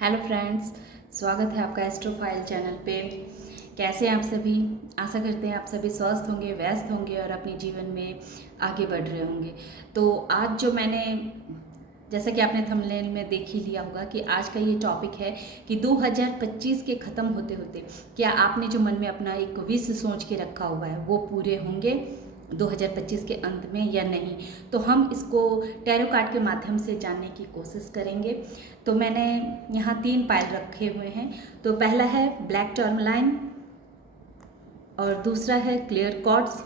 Hello friends, स्वागत है आपका एस्ट्रोफाइल चैनल पे। कैसे हैं आप सभी? आशा करते हैं आप सभी स्वस्थ होंगे, व्यस्त होंगे और अपने जीवन में आगे बढ़ रहे होंगे। तो आज जो मैंने, जैसा कि आपने थंबनेल में देख ही लिया होगा कि आज का ये टॉपिक है कि 2025 के ख़त्म होते होते क्या आपने जो मन में अपना एक विश सोच के रखा हुआ है वो पूरे होंगे 2025 के अंत में या नहीं। तो हम इसको टैरो कार्ड के माध्यम से जानने की कोशिश करेंगे। तो मैंने यहाँ 3 पायल रखे हुए हैं। तो पहला है ब्लैक टर्मलाइन, और दूसरा है क्लियर क्वार्ट्ज,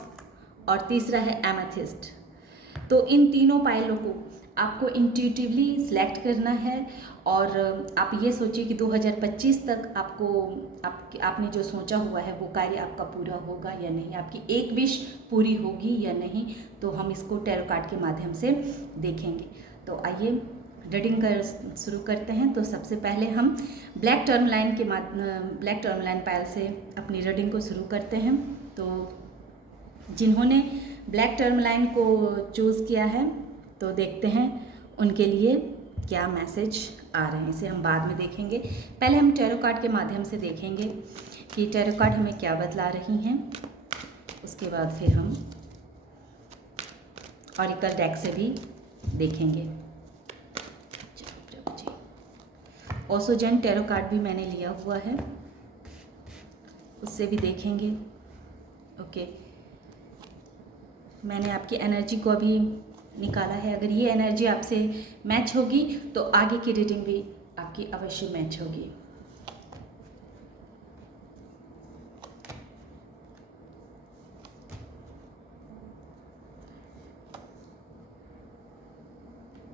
और तीसरा है एमेथिस्ट। तो इन तीनों पायलों को आपको इंट्यूटिवली सिलेक्ट करना है और आप ये सोचिए कि 2025 तक आपने जो सोचा हुआ है वो कार्य आपका पूरा होगा या नहीं, आपकी एक विश पूरी होगी या नहीं। तो हम इसको टैरो कार्ड के माध्यम से देखेंगे। तो आइए रीडिंग कर शुरू करते हैं। तो सबसे पहले हम ब्लैक टर्मलाइन पायल से अपनी रीडिंग को शुरू करते हैं। तो जिन्होंने ब्लैक टर्मलाइन को चूज़ किया है तो देखते हैं उनके लिए क्या मैसेज आ रहे हैं। इसे हम बाद में देखेंगे। पहले हम टैरो कार्ड के माध्यम से देखेंगे कि टैरो कार्ड हमें क्या बतला रही हैं। उसके बाद फिर हम ऑरिकल डेक से भी देखेंगे। ओसोजन टैरो कार्ड भी मैंने लिया हुआ है, उससे भी देखेंगे। ओके, मैंने आपकी एनर्जी को अभी निकाला है। अगर ये एनर्जी आपसे मैच होगी तो आगे की रीडिंग भी आपकी अवश्य मैच होगी।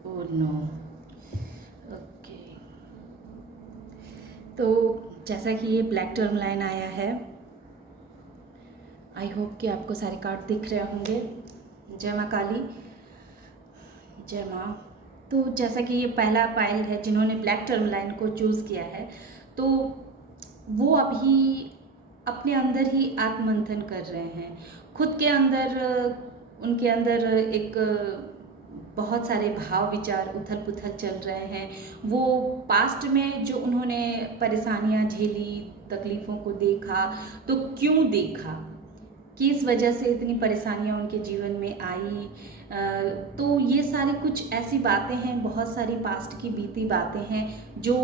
Oh no. ओके, तो जैसा कि ये ब्लैक टर्मलाइन आया है, आई होप कि आपको सारे कार्ड दिख रहे होंगे। जय माँ काली, जय माँ। तो जैसा कि ये पहला पायल है जिन्होंने ब्लैक टर्मलाइन को चूज़ किया है, तो वो अभी अपने अंदर ही आत्ममंथन कर रहे हैं। खुद के अंदर उनके अंदर एक बहुत सारे भाव विचार उथल पुथल चल रहे हैं। वो पास्ट में जो उन्होंने परेशानियां झेली, तकलीफ़ों को देखा, तो क्यों देखा, किस वजह से इतनी परेशानियां उनके जीवन में आई, तो ये सारी कुछ ऐसी बातें हैं, बहुत सारी पास्ट की बीती बातें हैं जो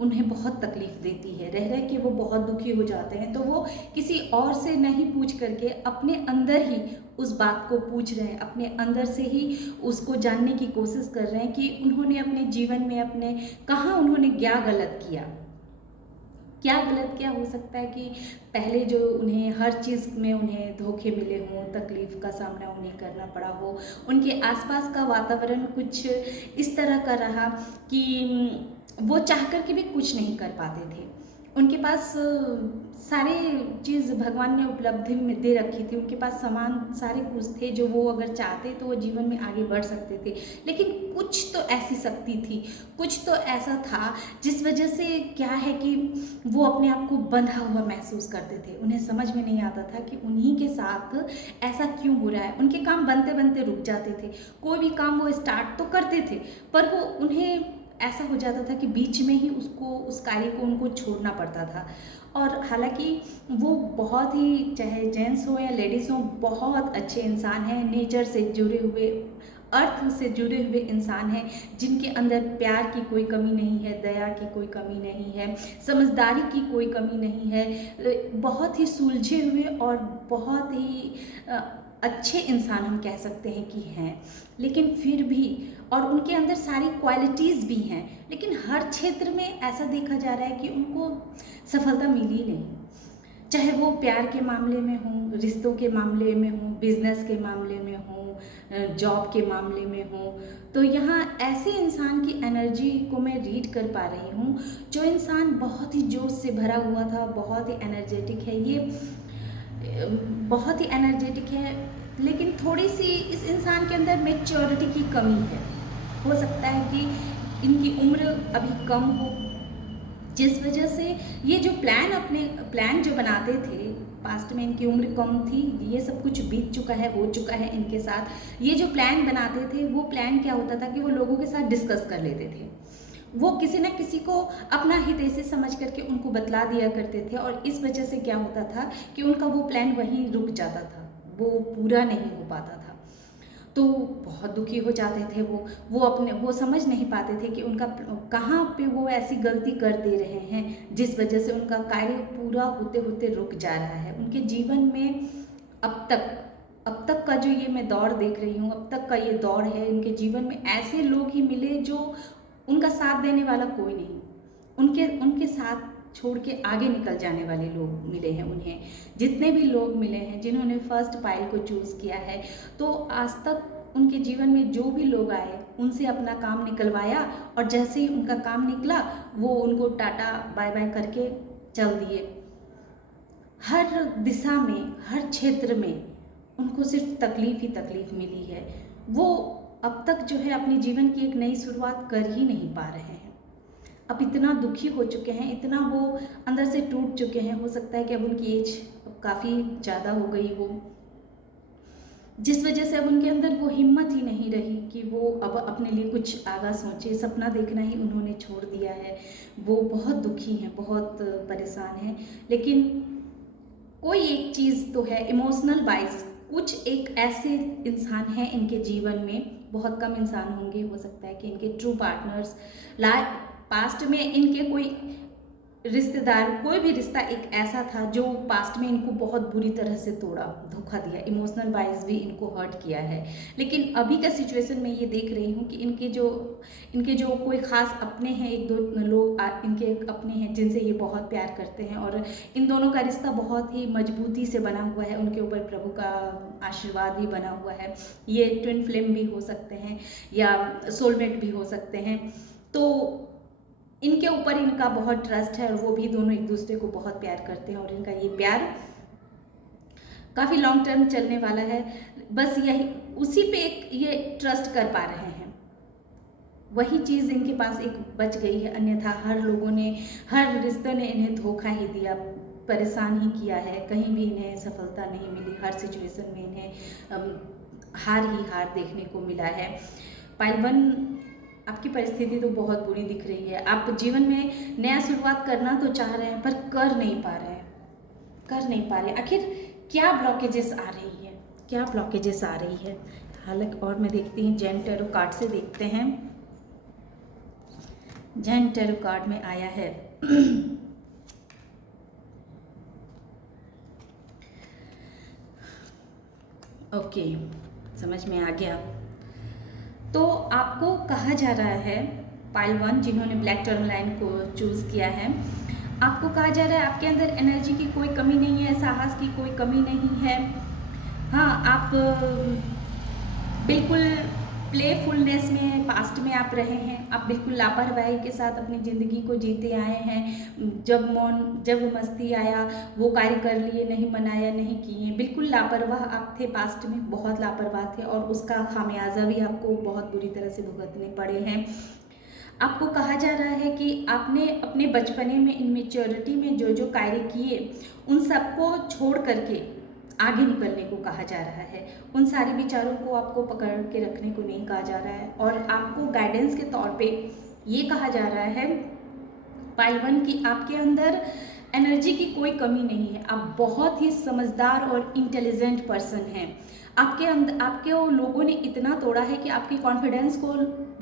उन्हें बहुत तकलीफ़ देती है। रह रह के वो बहुत दुखी हो जाते हैं। तो वो किसी और से नहीं पूछ करके अपने अंदर ही उस बात को पूछ रहे हैं, अपने अंदर से ही उसको जानने की कोशिश कर रहे हैं कि उन्होंने अपने जीवन में अपने कहाँ उन्होंने क्या गलत किया। क्या गलत क्या हो सकता है कि पहले जो उन्हें हर चीज़ में उन्हें धोखे मिले हों, तकलीफ़ का सामना उन्हें करना पड़ा हो, उनके आसपास का वातावरण कुछ इस तरह का रहा कि वो चाह कर के भी कुछ नहीं कर पाते थे। उनके पास सारे चीज़ भगवान ने उपलब्धि में दे रखी थी। उनके पास सामान सारे कुछ थे जो वो अगर चाहते तो वो जीवन में आगे बढ़ सकते थे। लेकिन कुछ तो ऐसी शक्ति थी, कुछ तो ऐसा था जिस वजह से क्या है कि वो अपने आप को बंधा हुआ महसूस करते थे। उन्हें समझ में नहीं आता था कि उन्हीं के साथ ऐसा क्यों हो रहा है। उनके काम बनते बनते रुक जाते थे। कोई भी काम वो स्टार्ट तो करते थे पर वो उन्हें ऐसा हो जाता था कि बीच में ही उस कार्य को उनको छोड़ना पड़ता था। और हालांकि वो बहुत ही, चाहे जेंट्स हो या लेडीज़ हो, बहुत अच्छे इंसान हैं, नेचर से जुड़े हुए, अर्थ से जुड़े हुए इंसान हैं, जिनके अंदर प्यार की कोई कमी नहीं है, दया की कोई कमी नहीं है, समझदारी की कोई कमी नहीं है। बहुत ही सुलझे हुए और बहुत ही अच्छे इंसान हम कह सकते हैं कि हैं। लेकिन फिर भी, और उनके अंदर सारी क्वालिटीज़ भी हैं, लेकिन हर क्षेत्र में ऐसा देखा जा रहा है कि उनको सफलता मिली नहीं। चाहे वो प्यार के मामले में हो, रिश्तों के मामले में हो, बिजनेस के मामले में हो, जॉब के मामले में हो। तो यहाँ ऐसे इंसान की एनर्जी को मैं रीड कर पा रही हूँ जो इंसान बहुत ही जोश से भरा हुआ था, बहुत ही एनर्जेटिक है, ये बहुत ही एनर्जेटिक है, लेकिन थोड़ी सी इस इंसान के अंदर मैच्योरिटी की कमी है। हो सकता है कि इनकी उम्र अभी कम हो, जिस वजह से ये जो प्लान जो बनाते थे पास्ट में, इनकी उम्र कम थी, ये सब कुछ बीत चुका है, हो चुका है इनके साथ। ये जो प्लान बनाते थे वो प्लान क्या होता था कि वो लोगों के साथ डिस्कस कर लेते थे। वो किसी न किसी को अपना हित ऐसे समझ करके उनको बतला दिया करते थे, और इस वजह से क्या होता था कि उनका वो प्लान वहीं रुक जाता था, वो पूरा नहीं हो पाता था। तो बहुत दुखी हो जाते थे वो समझ नहीं पाते थे कि उनका कहाँ पे वो ऐसी गलती कर दे रहे हैं जिस वजह से उनका कार्य पूरा होते होते रुक जा रहा है उनके जीवन में। अब तक का जो ये मैं दौर देख रही हूँ, अब तक का ये दौर है, उनके जीवन में ऐसे लोग ही मिले जो उनका साथ देने वाला कोई नहीं, उनके उनके साथ छोड़ के आगे निकल जाने वाले लोग मिले हैं उन्हें। जितने भी लोग मिले हैं जिन्होंने फर्स्ट पाइल को चूज़ किया है, तो आज तक उनके जीवन में जो भी लोग आए उनसे अपना काम निकलवाया, और जैसे ही उनका काम निकला वो उनको टाटा बाय बाय करके चल दिए। हर दिशा में, हर क्षेत्र में उनको सिर्फ तकलीफ ही तकलीफ मिली है। वो अब तक जो है अपने जीवन की एक नई शुरुआत कर ही नहीं पा रहे हैं। अब इतना दुखी हो चुके हैं, इतना वो अंदर से टूट चुके हैं। हो सकता है कि अब उनकी एज काफ़ी ज़्यादा हो गई हो, जिस वजह से अब उनके अंदर वो हिम्मत ही नहीं रही कि वो अब अपने लिए कुछ आगा सोचे। सपना देखना ही उन्होंने छोड़ दिया है। वो बहुत दुखी हैं, बहुत परेशान हैं। लेकिन कोई एक चीज़ तो है, इमोशनल वाइज कुछ एक ऐसे इंसान हैं इनके जीवन में, बहुत कम इंसान होंगे, हो सकता है कि इनके ट्रू पार्टनर्स पास्ट में इनके कोई रिश्तेदार, कोई भी रिश्ता एक ऐसा था जो पास्ट में इनको बहुत बुरी तरह से तोड़ा, धोखा दिया, इमोशनल वाइज भी इनको हर्ट किया है। लेकिन अभी का सिचुएशन में ये देख रही हूँ कि इनके जो कोई ख़ास अपने हैं, एक दो लोग इनके अपने हैं जिनसे ये बहुत प्यार करते हैं, और इन दोनों का रिश्ता बहुत ही मजबूती से बना हुआ है। उनके ऊपर प्रभु का आशीर्वाद भी बना हुआ है। ये ट्विन फ्लेम भी हो सकते हैं या सोलमेट भी हो सकते हैं। तो इनके ऊपर इनका बहुत ट्रस्ट है, और वो भी दोनों एक दूसरे को बहुत प्यार करते हैं, और इनका ये प्यार काफ़ी लॉन्ग टर्म चलने वाला है। बस यही उसी पे एक ये ट्रस्ट कर पा रहे हैं, वही चीज़ इनके पास एक बच गई है। अन्यथा हर लोगों ने, हर रिश्ते ने इन्हें धोखा ही दिया, परेशान ही किया है। कहीं भी इन्हें सफलता नहीं मिली, हर सिचुएशन में इन्हें हार ही हार देखने को मिला है। पाइल 1, आपकी परिस्थिति तो बहुत बुरी दिख रही है। आप जीवन में नया शुरुआत करना तो चाह रहे हैं पर कर नहीं पा रहे हैं। आखिर क्या ब्लॉकेजेस आ रही है, क्या ब्लॉकेजेस आ रही है? हालांकि और मैं देखती हूँ जैन टैरो कार्ड से देखते हैं। जैन टैरो कार्ड में आया है ओके, समझ में आ गया। तो आपको कहा जा रहा है, पाइल 1 जिन्होंने ब्लैक टर्म लाइन को चूज़ किया है, आपको कहा जा रहा है आपके अंदर एनर्जी की कोई कमी नहीं है, साहस की कोई कमी नहीं है। हाँ, आप बिल्कुल प्लेफुलनेस में पास्ट में आप रहे हैं। आप बिल्कुल लापरवाही के साथ अपनी ज़िंदगी को जीते आए हैं। जब मस्ती आया वो कार्य कर लिए, नहीं मनाया, नहीं किए, बिल्कुल लापरवाह आप थे, पास्ट में बहुत लापरवाह थे, और उसका खामियाजा भी आपको बहुत बुरी तरह से भुगतने पड़े हैं। आपको कहा जा रहा है कि आपने अपने बचपने में, इनमेच्योरिटी में जो जो कार्य किए उन सबको छोड़ करके आगे निकलने को कहा जा रहा है। उन सारे विचारों को आपको पकड़ के रखने को नहीं कहा जा रहा है, और आपको गाइडेंस के तौर पे ये कहा जा रहा है पाइल 1 की आपके अंदर एनर्जी की कोई कमी नहीं है। आप बहुत ही समझदार और इंटेलिजेंट पर्सन हैं। आपके लोगों ने इतना तोड़ा है कि आपके कॉन्फिडेंस को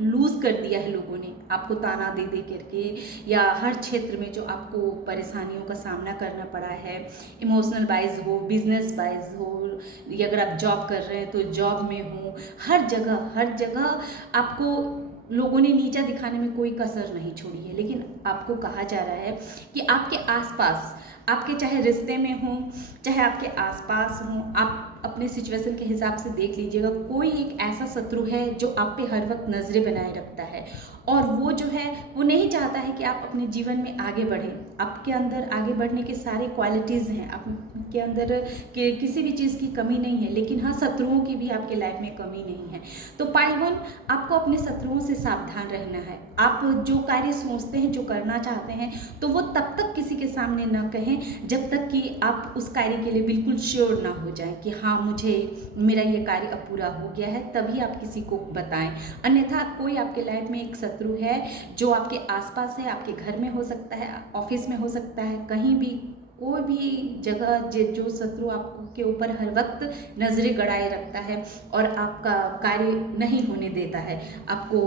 लूज़ कर दिया है लोगों ने, आपको ताना दे दे करके, या हर क्षेत्र में जो आपको परेशानियों का सामना करना पड़ा है, इमोशनल वाइज हो, बिजनेस वाइज हो, या अगर आप जॉब कर रहे हैं तो जॉब में हो, हर जगह आपको लोगों ने नीचा दिखाने में कोई कसर नहीं छोड़ी है। लेकिन आपको कहा जा रहा है कि आपके आसपास, आपके चाहे रिश्ते में हो, चाहे आपके आसपास हो, आप अपने सिचुएशन के हिसाब से देख लीजिएगा, कोई एक ऐसा शत्रु है जो आप पे हर वक्त नज़रें बनाए रखता है, और वो जो है वो नहीं चाहता है कि आप अपने जीवन में आगे बढ़ें। आपके अंदर आगे बढ़ने के सारे क्वालिटीज़ हैं, आपके अंदर के किसी भी चीज़ की कमी नहीं है, लेकिन हाँ, शत्रुओं की भी आपके लाइफ में कमी नहीं है। तो पाइल 1, आपको अपने शत्रुओं से सावधान रहना है। आप जो कार्य सोचते हैं, जो करना चाहते हैं, तो वो तब तक किसी के सामने ना कहें जब तक कि आप उस कार्य के लिए बिल्कुल श्योर ना हो जाएं कि हाँ, मेरा ये कार्य अब पूरा हो गया है, तभी आप किसी को बताएं। अन्यथा कोई आपके लाइफ में एक शत्रु है जो आपके आसपास है, आपके घर में हो सकता है, ऑफिस में हो सकता है, कहीं भी कोई भी जगह जो शत्रु आपके ऊपर हर वक्त नज़रें गड़ाए रखता है और आपका कार्य नहीं होने देता है, आपको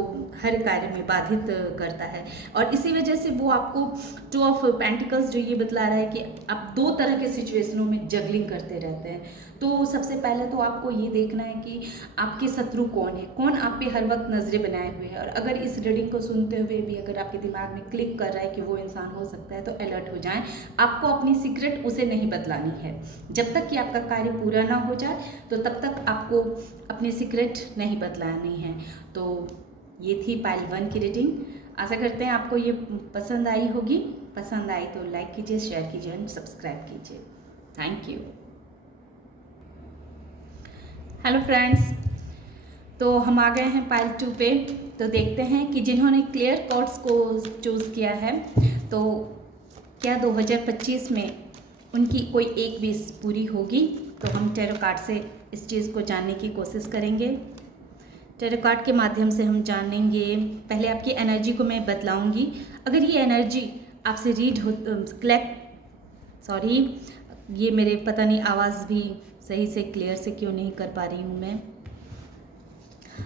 हर कार्य में बाधित करता है। और इसी वजह से वो आपको 2 ऑफ पेंटिकल्स जो ये बतला रहा है कि आप 2 तरह के सिचुएशनों में जगलिंग करते रहते हैं। तो सबसे पहले तो आपको ये देखना है कि आपके शत्रु कौन है, कौन आप पे हर वक्त नज़रें बनाए हुए है। और अगर इस रीडिंग को सुनते हुए भी अगर आपके दिमाग में क्लिक कर रहा है कि वो इंसान हो सकता है, तो अलर्ट हो जाएं। आपको अपनी सीक्रेट उसे नहीं बतलानी है। जब तक कि आपका कार्य पूरा ना हो जाए तो तब तक आपको अपनी सीक्रेट नहीं बतलानी है। तो ये थी पाइल 1 की रीडिंग। आशा करते हैं आपको ये पसंद आई होगी। पसंद आई तो लाइक कीजिए, शेयर कीजिए एंड सब्सक्राइब कीजिए। Thank you. हेलो फ्रेंड्स, तो हम आ गए हैं पाइल 2 पे। तो देखते हैं कि जिन्होंने क्लियर कॉर्ड्स को चूज़ किया है तो क्या 2025 में उनकी कोई एक विश पूरी होगी। तो हम टैरो कार्ड से इस चीज़ को जानने की कोशिश करेंगे। टैरो कार्ड के माध्यम से हम जानेंगे। पहले आपकी एनर्जी को मैं बतलाऊंगी। अगर ये एनर्जी आपसे रीड हो ये मेरे पता नहीं आवाज़ भी सही से क्लियर से क्यों नहीं कर पा रही हूँ मैं।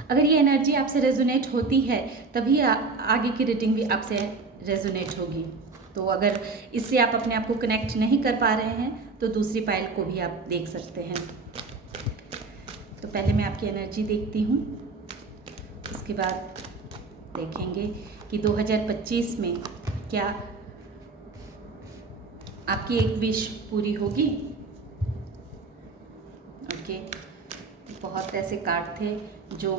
अगर ये एनर्जी आपसे रेजोनेट होती है तभी आगे की रीडिंग भी आपसे रेजोनेट होगी। तो अगर इससे आप अपने आप को कनेक्ट नहीं कर पा रहे हैं तो दूसरी पाइल को भी आप देख सकते हैं। तो पहले मैं आपकी एनर्जी देखती हूँ, उसके बाद देखेंगे कि 2025 में क्या आपकी एक विश पूरी होगी। ओके, बहुत ऐसे कार्ड थे जो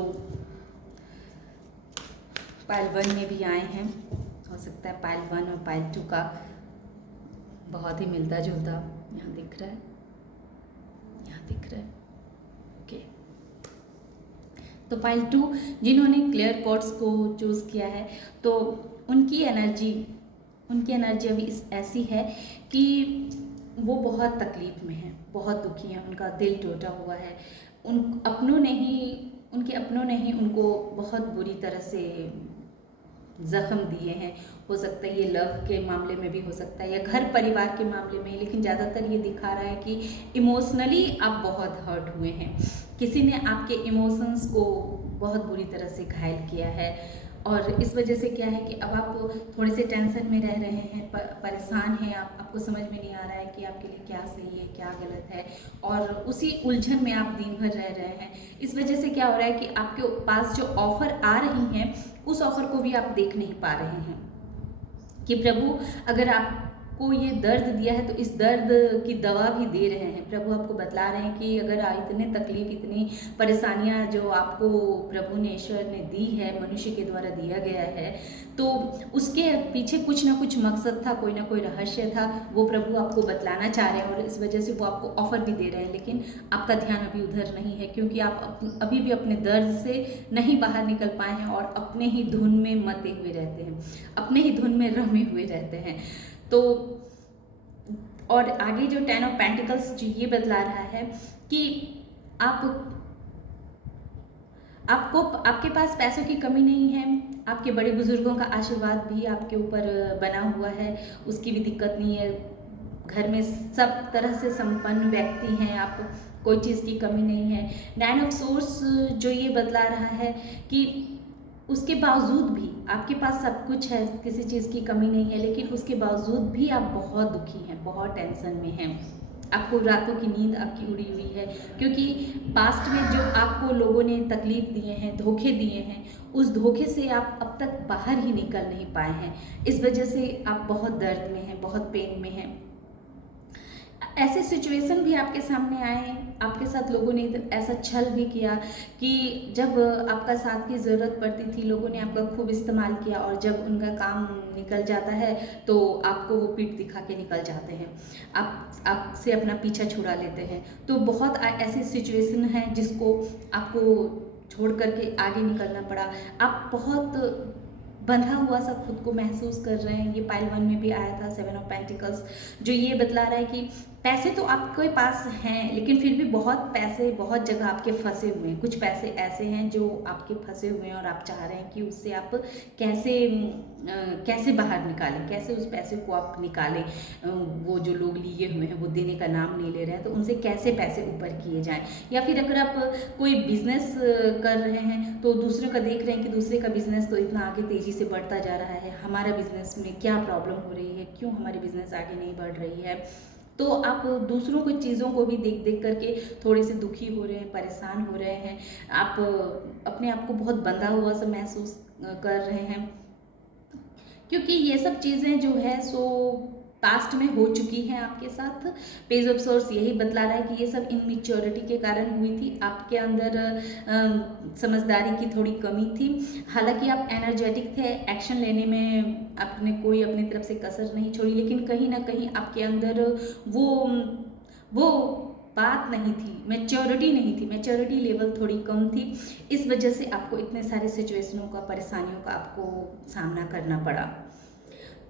पाइल 1 में भी आए हैं। हो सकता है पाइल 1 और पाइल 2 का बहुत ही मिलता जुलता यहाँ दिख रहा है, यहाँ दिख रहा है। ओके, तो पाइल 2 जिन्होंने क्लियर कॉर्ड्स को चूज़ किया है तो उनकी एनर्जी अभी ऐसी है कि वो बहुत तकलीफ़ में है, बहुत दुखी हैं, उनका दिल टूटा हुआ है। उनके अपनों ने ही उनको बहुत बुरी तरह से ज़ख्म दिए हैं। हो सकता है ये लव के मामले में भी हो सकता है या घर परिवार के मामले में, लेकिन ज़्यादातर ये दिखा रहा है कि इमोशनली आप बहुत हर्ट हुए हैं। किसी ने आपके इमोशंस को बहुत बुरी तरह से घायल किया है और इस वजह से क्या है कि अब आप थोड़े से टेंशन में रह रहे हैं, परेशान हैं, आपको समझ में नहीं आ रहा है कि आपके लिए क्या सही है क्या गलत है और उसी उलझन में आप दिन भर रह रहे हैं। इस वजह से क्या हो रहा है कि आपके पास जो ऑफ़र आ रही हैं उस ऑफ़र को भी आप देख नहीं पा रहे हैं कि प्रभु अगर आपको ये दर्द दिया है तो इस दर्द की दवा भी दे रहे हैं। प्रभु आपको बतला रहे हैं कि अगर इतने तकलीफ, इतनी परेशानियां जो आपको प्रभु ने, ईश्वर ने दी है, मनुष्य के द्वारा दिया गया है, तो उसके पीछे कुछ ना कुछ मकसद था, कोई ना कोई रहस्य था, वो प्रभु आपको बतलाना चाह रहे हैं और इस वजह से वो आपको ऑफ़र भी दे रहे हैं। लेकिन आपका ध्यान अभी उधर नहीं है क्योंकि आप अभी भी अपने दर्द से नहीं बाहर निकल पाए हैं और अपने ही धुन में मते हुए रहते हैं, अपने ही धुन में रमे हुए रहते हैं। तो और आगे जो 10 ऑफ पेंटिकल्स जो ये बतला रहा है कि आपके पास पैसों की कमी नहीं है, आपके बड़े बुजुर्गों का आशीर्वाद भी आपके ऊपर बना हुआ है, उसकी भी दिक्कत नहीं है। घर में सब तरह से संपन्न व्यक्ति हैं, आपको कोई चीज़ की कमी नहीं है। 9 ऑफ सोर्स जो ये बतला रहा है कि उसके बावजूद भी आपके पास सब कुछ है, किसी चीज़ की कमी नहीं है, लेकिन उसके बावजूद भी आप बहुत दुखी हैं, बहुत टेंशन में हैं। आपको रातों की नींद आपकी उड़ी हुई है क्योंकि पास्ट में जो आपको लोगों ने तकलीफ़ दिए हैं, धोखे दिए हैं, उस धोखे से आप अब तक बाहर ही निकल नहीं पाए हैं। इस वजह से आप बहुत दर्द में हैं, बहुत पेन में हैं। ऐसे सिचुएशन भी आपके सामने आए हैं, आपके साथ लोगों ने ऐसा छल भी किया कि जब आपका साथ की ज़रूरत पड़ती थी लोगों ने आपका खूब इस्तेमाल किया और जब उनका काम निकल जाता है तो आपको वो पीठ दिखा के निकल जाते हैं, आपसे अपना पीछा छुड़ा लेते हैं। तो बहुत ऐसी सिचुएशन है जिसको आपको छोड़ करके आगे निकलना पड़ा। आप बहुत बंधा हुआ सा खुद को महसूस कर रहे हैं। ये पाइल 1 में भी आया था 7 ऑफ पेंटिकल्स जो ये बतला रहा है कि पैसे तो आपके पास हैं, लेकिन फिर भी बहुत पैसे बहुत जगह आपके फंसे हुए हैं। कुछ पैसे ऐसे हैं जो आपके फंसे हुए हैं और आप चाह रहे हैं कि उससे आप कैसे कैसे बाहर निकालें, कैसे उस पैसे को आप निकालें। वो जो लोग लिए हुए हैं वो देने का नाम नहीं ले रहे हैं, तो उनसे कैसे पैसे ऊपर किए जाएं। या फिर अगर आप कोई बिजनेस कर रहे हैं तो दूसरे का देख रहे हैं कि दूसरे का बिजनेस तो इतना आगे तेज़ी से बढ़ता जा रहा है, हमारा बिजनेस में क्या प्रॉब्लम हो रही है, क्यों हमारी बिजनेस आगे नहीं बढ़ रही है। तो आप दूसरों को चीज़ों को भी देख देख करके थोड़े से दुखी हो रहे हैं, परेशान हो रहे हैं। आप अपने आप को बहुत बंधा हुआ सा महसूस कर रहे हैं, क्योंकि ये सब चीज़ें जो है सो पास्ट में हो चुकी हैं आपके साथ। पेज ऑफ सोर्स यही बतला रहा है कि ये सब इनमेच्योरिटी के कारण हुई थी, आपके अंदर समझदारी की थोड़ी कमी थी। हालांकि आप एनर्जेटिक थे, एक्शन लेने में आपने कोई अपनी तरफ से कसर नहीं छोड़ी, लेकिन कहीं ना कहीं आपके अंदर वो बात नहीं थी, मैच्योरिटी नहीं थी, मैच्योरिटी लेवल थोड़ी कम थी। इस वजह से आपको इतने सारे सिचुएशनों का, परेशानियों का आपको सामना करना पड़ा।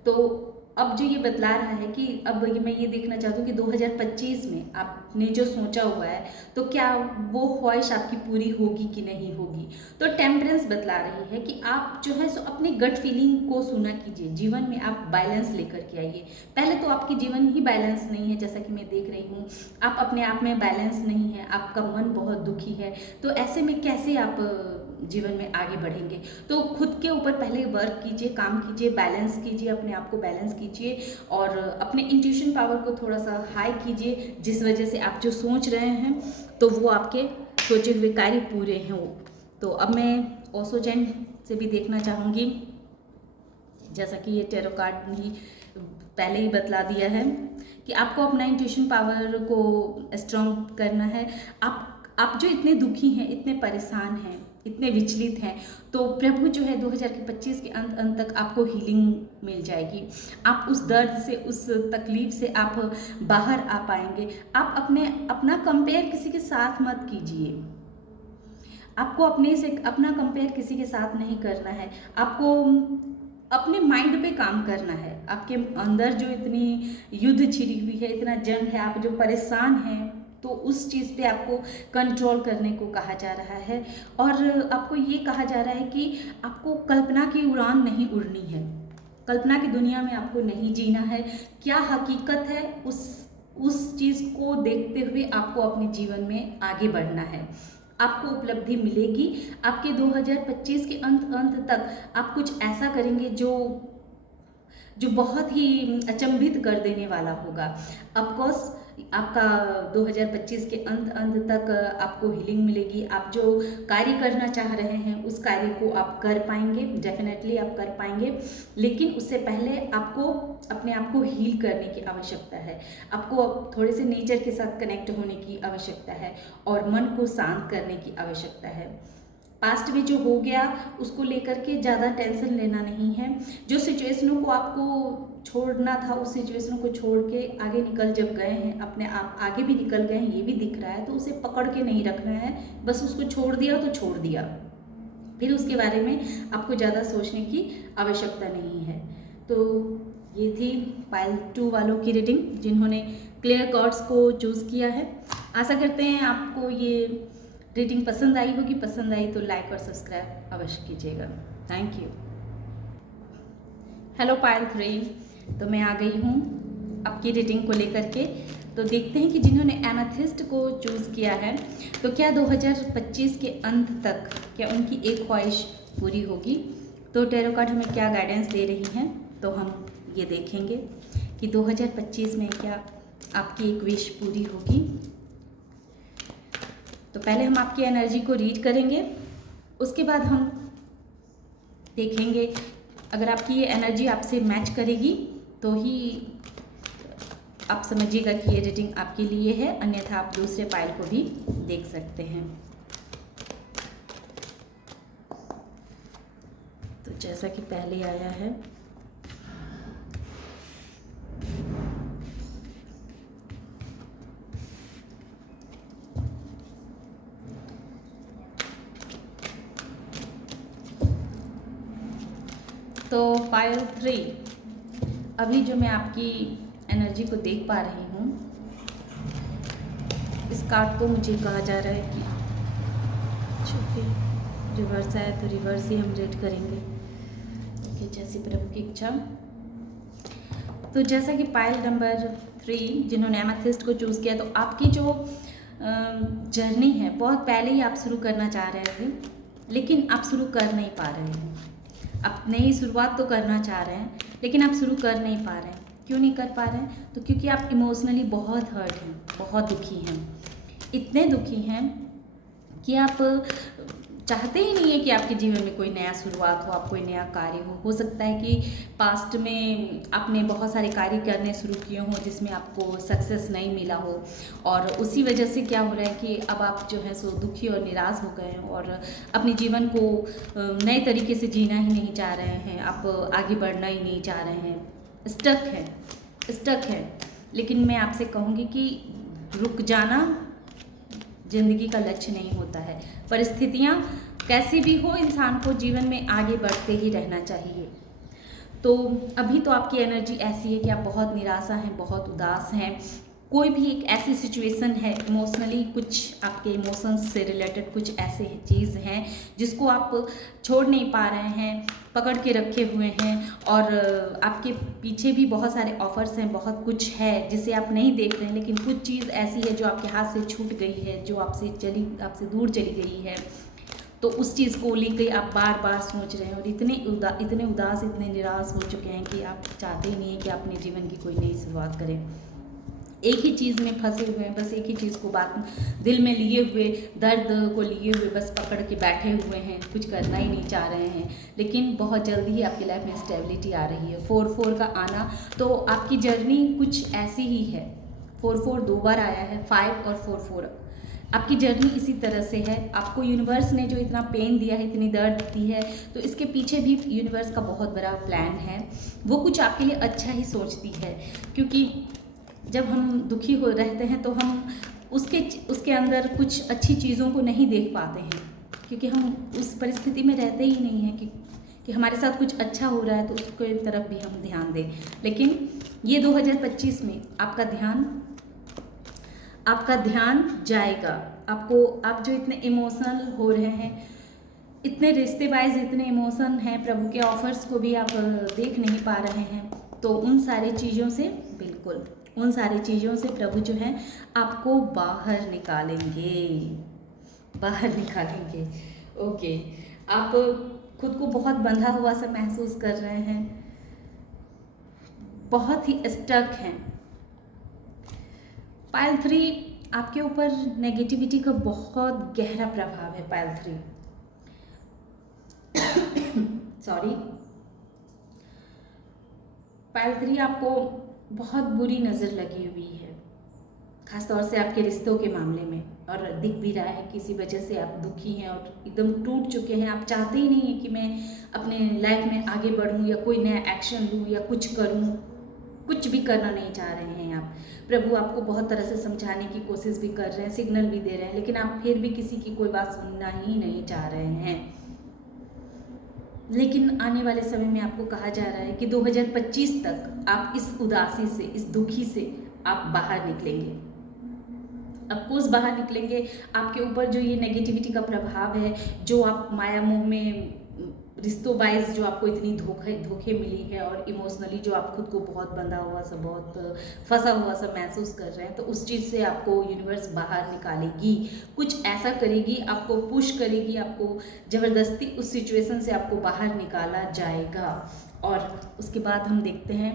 तो अब जो ये बतला रहा है कि अब मैं ये देखना चाहती हूँ कि 2025 में आपने जो सोचा हुआ है तो क्या वो ख्वाहिश आपकी पूरी होगी कि नहीं होगी। तो टेम्परेंस बतला रही है कि आप जो है सो अपनी गट फीलिंग को सुना कीजिए, जीवन में आप बैलेंस लेकर के आइए। पहले तो आपकी जीवन ही बैलेंस नहीं है, जैसा कि मैं देख रही हूँ आप अपने आप में बैलेंस नहीं है, आपका मन बहुत दुखी है। तो ऐसे में कैसे आप जीवन में आगे बढ़ेंगे। तो खुद के ऊपर पहले वर्क कीजिए, काम कीजिए, बैलेंस कीजिए, अपने आप को बैलेंस कीजिए और अपने इंट्यूशन पावर को थोड़ा सा हाई कीजिए, जिस वजह से आप जो सोच रहे हैं तो वो आपके सोचे हुए कार्य पूरे हैं वो। तो अब मैं ओशो जैन से भी देखना चाहूँगी, जैसा कि ये टैरो कार्ड भी पहले ही बतला दिया है कि आपको अपना इंट्यूशन पावर को स्ट्रॉन्ग करना है। आप जो इतने दुखी हैं, इतने परेशान हैं, इतने विचलित हैं, तो प्रभु जो है 2025 के अंत तक आपको हीलिंग मिल जाएगी। आप उस दर्द से, उस तकलीफ से आप बाहर आ पाएंगे। आप अपना कंपेयर किसी के साथ मत कीजिए। आपको अपना कंपेयर किसी के साथ नहीं करना है। आपको अपने माइंड पे काम करना है। आपके अंदर जो इतनी युद्ध छिड़ी हुई है, इतना जंग है, आप जो परेशान हैं, तो उस चीज़ पे आपको कंट्रोल करने को कहा जा रहा है। और आपको ये कहा जा रहा है कि आपको कल्पना की उड़ान नहीं उड़नी है, कल्पना की दुनिया में आपको नहीं जीना है। क्या हकीकत है उस चीज़ को देखते हुए आपको अपने जीवन में आगे बढ़ना है। आपको उपलब्धि मिलेगी। आपके 2025 के अंत तक आप कुछ ऐसा करेंगे जो बहुत ही अचंभित कर देने वाला होगा। ऑफकोर्स आपका 2025 के अंत तक आपको हीलिंग मिलेगी। आप जो कार्य करना चाह रहे हैं उस कार्य को आप कर पाएंगे, डेफिनेटली आप कर पाएंगे। लेकिन उससे पहले आपको अपने आप को हील करने की आवश्यकता है। आपको थोड़े से नेचर के साथ कनेक्ट होने की आवश्यकता है और मन को शांत करने की आवश्यकता है। पास्ट में जो हो गया उसको लेकर के ज़्यादा टेंशन लेना नहीं है। जो सिचुएशनों को आपको छोड़ना था उस सिचुएशन को छोड़ के आगे निकल जब गए हैं, अपने आप आगे भी निकल गए हैं, ये भी दिख रहा है, तो उसे पकड़ के नहीं रखना है। बस उसको छोड़ दिया तो छोड़ दिया, फिर उसके बारे में आपको ज़्यादा सोचने की आवश्यकता नहीं है। तो ये थी पाइल 2 वालों की रीडिंग जिन्होंने क्लियर कार्ड्स को चूज़ किया है। आशा करते हैं आपको ये रीडिंग पसंद आई होगी। पसंद आई तो लाइक और सब्सक्राइब अवश्य कीजिएगा। Thank you. हेलो पाइल 3, तो मैं आ गई हूँ आपकी रीडिंग को लेकर के। तो देखते हैं कि जिन्होंने एमेथिस्ट को चूज़ किया है तो क्या 2025 के अंत तक क्या उनकी एक ख्वाहिश पूरी होगी। तो टैरो कार्ड हमें क्या गाइडेंस दे रही हैं, तो हम ये देखेंगे कि 2025 में क्या आपकी एक विश पूरी होगी। तो पहले हम आपकी एनर्जी को रीड करेंगे, उसके बाद हम देखेंगे अगर आपकी ये एनर्जी आपसे मैच करेगी तो ही आप समझिएगा कि ये रीडिंग आपके लिए है, अन्यथा आप दूसरे पाइल को भी देख सकते हैं। तो जैसा कि पहले आया है, तो पाइल 3 अभी जो मैं आपकी एनर्जी को देख पा रही हूँ इस कार्ड को मुझे कहा जा रहा है कि चलिए रिवर्स आया तो रिवर्स ही हम रीड करेंगे। ओके, जैसी प्रभु की इच्छा। तो जैसा कि पाइल नंबर 3 जिन्होंने एमेथिस्ट को चूज़ किया, तो आपकी जो जर्नी है बहुत पहले ही आप शुरू करना चाह रहे थे, लेकिन आप शुरू कर नहीं पा रहे हैं। आप नई शुरुआत तो करना चाह रहे हैं, लेकिन आप शुरू कर नहीं पा रहे हैं। क्यों नहीं कर पा रहे हैं? तो क्योंकि आप इमोशनली बहुत हर्ट हैं, बहुत दुखी हैं। इतने दुखी हैं कि आप चाहते ही नहीं है कि आपके जीवन में कोई नया शुरुआत हो, आप कोई नया कार्य हो सकता है कि पास्ट में आपने बहुत सारे कार्य करने शुरू किए हों जिसमें आपको सक्सेस नहीं मिला हो, और उसी वजह से क्या हो रहा है कि अब आप जो है सो दुखी और निराश हो गए हैं और अपने जीवन को नए तरीके से जीना ही नहीं चाह रहे हैं, आप आगे बढ़ना ही नहीं चाह रहे हैं, स्टक है। लेकिन मैं आपसे कहूँगी कि रुक जाना जिंदगी का लक्ष्य नहीं होता है। परिस्थितियाँ कैसी भी हो, इंसान को जीवन में आगे बढ़ते ही रहना चाहिए। तो अभी तो आपकी एनर्जी ऐसी है कि आप बहुत निराशा हैं, बहुत उदास हैं। कोई भी एक ऐसी सिचुएशन है इमोशनली, कुछ आपके इमोशंस से रिलेटेड कुछ ऐसे चीज़ हैं जिसको आप छोड़ नहीं पा रहे हैं, पकड़ के रखे हुए हैं, और आपके पीछे भी बहुत सारे ऑफर्स हैं, बहुत कुछ है जिसे आप नहीं देख रहे हैं, लेकिन कुछ चीज़ ऐसी है जो आपके हाथ से छूट गई है, जो आपसे दूर चली गई है। तो उस चीज़ को लेकर आप बार बार सोच रहे हैं और इतने उदास, इतने निराश हो चुके हैं कि आप चाहते ही नहीं हैं कि अपने जीवन की कोई नई शुरुआत करें। एक ही चीज़ में फंसे हुए हैं, बस एक ही चीज़ को बात दिल में लिए हुए, दर्द को लिए हुए बस पकड़ के बैठे हुए हैं, कुछ करना ही नहीं चाह रहे हैं। लेकिन बहुत जल्दी ही आपकी लाइफ में स्टेबिलिटी आ रही है। 4-4 का आना, तो आपकी जर्नी कुछ ऐसी ही है। 4-4 2 बार आया है, 5 और 4-4। आपकी जर्नी इसी तरह से है। आपको यूनिवर्स ने जो इतना पेन दिया है, इतनी दर्द दी है, तो इसके पीछे भी यूनिवर्स का बहुत बड़ा प्लान है। वो कुछ आपके लिए अच्छा ही सोचती है, क्योंकि जब हम दुखी हो रहते हैं तो हम उसके अंदर कुछ अच्छी चीज़ों को नहीं देख पाते हैं, क्योंकि हम उस परिस्थिति में रहते ही नहीं हैं कि हमारे साथ कुछ अच्छा हो रहा है तो उसके तरफ भी हम ध्यान दें। लेकिन ये 2025 में आपका ध्यान जाएगा। आप जो इतने इमोशनल हो रहे हैं, इतने रिश्ते वाइज इतने इमोशन हैं, प्रभु के ऑफर्स को भी आप देख नहीं पा रहे हैं, तो उन सारी चीज़ों से प्रभु जो हैं आपको बाहर निकालेंगे। ओके, आप खुद को बहुत बंधा हुआ सा महसूस कर रहे हैं, बहुत ही स्टक हैं। पाइल 3 आपके ऊपर नेगेटिविटी का बहुत गहरा प्रभाव है। पाइल 3 पाइल 3 आपको बहुत बुरी नज़र लगी हुई है, खासतौर से आपके रिश्तों के मामले में, और दिख भी रहा है किसी वजह से आप दुखी हैं और एकदम टूट चुके हैं। आप चाहते ही नहीं हैं कि मैं अपने लाइफ में आगे बढ़ूं या कोई नया एक्शन लूं या कुछ करूं, कुछ भी करना नहीं चाह रहे हैं आप। प्रभु आपको बहुत तरह से समझाने की कोशिश भी कर रहे हैं, सिग्नल भी दे रहे हैं, लेकिन आप फिर भी किसी की कोई बात सुनना ही नहीं चाह रहे हैं। लेकिन आने वाले समय में आपको कहा जा रहा है कि 2025 तक आप इस उदासी से, इस दुखी से आप बाहर निकलेंगे। अफकोर्स बाहर निकलेंगे। आपके ऊपर जो ये नेगेटिविटी का प्रभाव है, जो आप माया मोह में रिश्तों वाइज जो आपको इतनी धोखे मिली है, और इमोशनली जो आप खुद को बहुत बंधा हुआ सा, बहुत फंसा हुआ सा महसूस कर रहे हैं, तो उस चीज़ से आपको यूनिवर्स बाहर निकालेगी, कुछ ऐसा करेगी, आपको पुश करेगी, आपको ज़बरदस्ती उस सिचुएशन से आपको बाहर निकाला जाएगा। और उसके बाद हम देखते हैं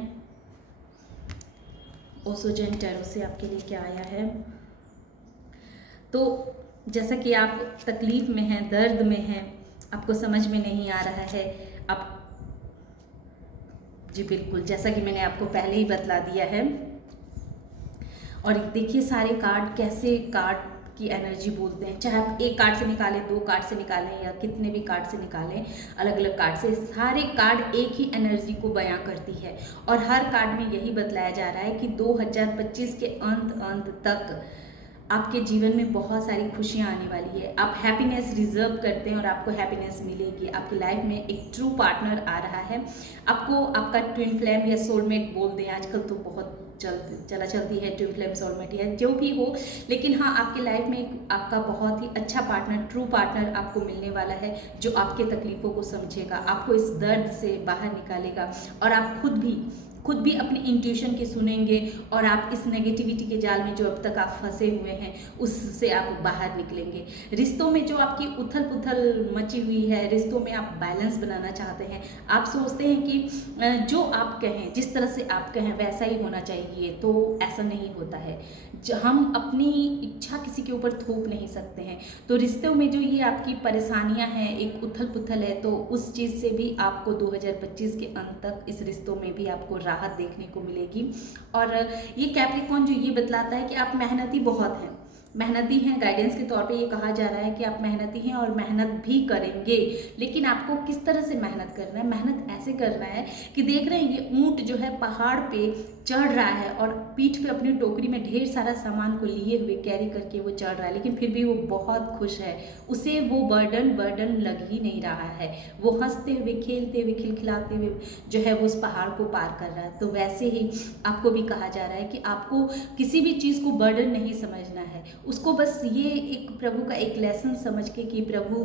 ओसोजन टैरो से आपके लिए क्या आया है। तो जैसा कि आप तकलीफ़ में हैं, दर्द में हैं, आपको समझ में नहीं आ रहा है, आप जी बिल्कुल, जैसा कि मैंने आपको पहले ही बतला दिया है। और देखिए सारे कार्ड कैसे कार्ड की एनर्जी बोलते हैं, चाहे आप एक कार्ड से निकालें, 2 कार्ड से निकालें, या कितने भी कार्ड से निकालें, अलग अलग कार्ड से, सारे कार्ड एक ही एनर्जी को बयां करती है। और हर कार्ड में यही बतलाया जा रहा है कि 2025 के अंत तक आपके जीवन में बहुत सारी खुशियाँ आने वाली है। आप हैप्पीनेस रिजर्व करते हैं और आपको हैप्पीनेस मिलेगी। आपकी लाइफ में एक ट्रू पार्टनर आ रहा है। आपको आपका ट्विन फ्लेम या सोलमेट बोल दें, आजकल तो बहुत चलती है ट्विन फ्लेम सोलमेट या जो भी हो, लेकिन हाँ, आपकी लाइफ में आपका बहुत ही अच्छा पार्टनर, ट्रू पार्टनर आपको मिलने वाला है, जो आपके तकलीफ़ों को समझेगा, आपको इस दर्द से बाहर निकालेगा और आप खुद भी अपनी इंट्यूशन की सुनेंगे और आप इस नेगेटिविटी के जाल में जो अब तक आप फंसे हुए हैं उससे आप बाहर निकलेंगे। रिश्तों में जो आपकी उथल पुथल मची हुई है, रिश्तों में आप बैलेंस बनाना चाहते हैं, आप सोचते हैं कि जो आप कहें, जिस तरह से आप कहें वैसा ही होना चाहिए, तो ऐसा नहीं होता है। हम अपनी इच्छा किसी के ऊपर थोप नहीं सकते हैं। तो रिश्तों में जो ये आपकी परेशानियां हैं, एक उथल पुथल है, तो उस चीज़ से भी आपको 2025 के अंत तक इस रिश्तों में भी आपको राहत देखने को मिलेगी। और ये कैप्रिकॉर्न जो ये बतलाता है कि आप मेहनती बहुत हैं, मेहनती हैं। गाइडेंस के तौर पे ये कहा जा रहा है कि आप मेहनती हैं और मेहनत भी करेंगे, लेकिन आपको किस तरह से मेहनत करना है? मेहनत ऐसे करना है कि देख रहे हैं ये ऊंट जो है पहाड़ पे चढ़ रहा है और पीठ पे अपनी टोकरी में ढेर सारा सामान को लिए हुए कैरी करके वो चढ़ रहा है, लेकिन फिर भी वो बहुत खुश है, उसे वो बर्डन लग ही नहीं रहा है। वो हंसते हुए, खेलते हुए, खिलखिलाते हुए जो है वो उस पहाड़ को पार कर रहा है। तो वैसे ही आपको भी कहा जा रहा है कि आपको किसी भी चीज़ को बर्डन नहीं समझना है, उसको बस ये एक प्रभु का एक लेसन समझ के कि प्रभु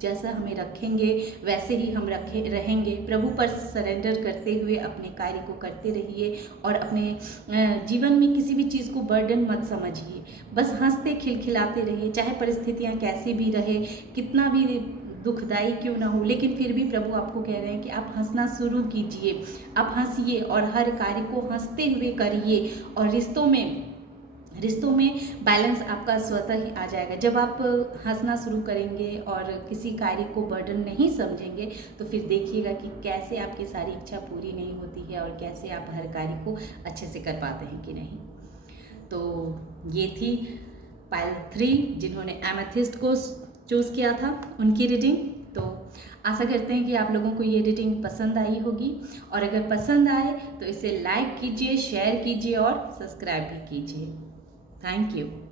जैसा हमें रखेंगे वैसे ही हम रहेंगे। प्रभु पर सरेंडर करते हुए अपने कार्य को करते रहिए और अपने जीवन में किसी भी चीज़ को बर्डन मत समझिए, बस हंसते खिलखिलाते रहिए, चाहे परिस्थितियाँ कैसी भी रहे, कितना भी दुखदाई क्यों ना हो, लेकिन फिर भी प्रभु आपको कह रहे हैं कि आप हंसना शुरू कीजिए, आप हंसिए और हर कार्य को हंसते हुए करिए और रिश्तों में बैलेंस आपका स्वतः ही आ जाएगा। जब आप हंसना शुरू करेंगे और किसी कार्य को बर्डन नहीं समझेंगे, तो फिर देखिएगा कि कैसे आपकी सारी इच्छा पूरी नहीं होती है और कैसे आप हर कार्य को अच्छे से कर पाते हैं कि नहीं। तो ये थी पाइल 3 जिन्होंने एमेथिस्ट को चूज़ किया था, उनकी रीडिंग। तो आशा करते हैं कि आप लोगों को ये रीडिंग पसंद आई होगी, और अगर पसंद आए तो इसे लाइक कीजिए, शेयर कीजिए और सब्सक्राइब भी कीजिए। Thank you.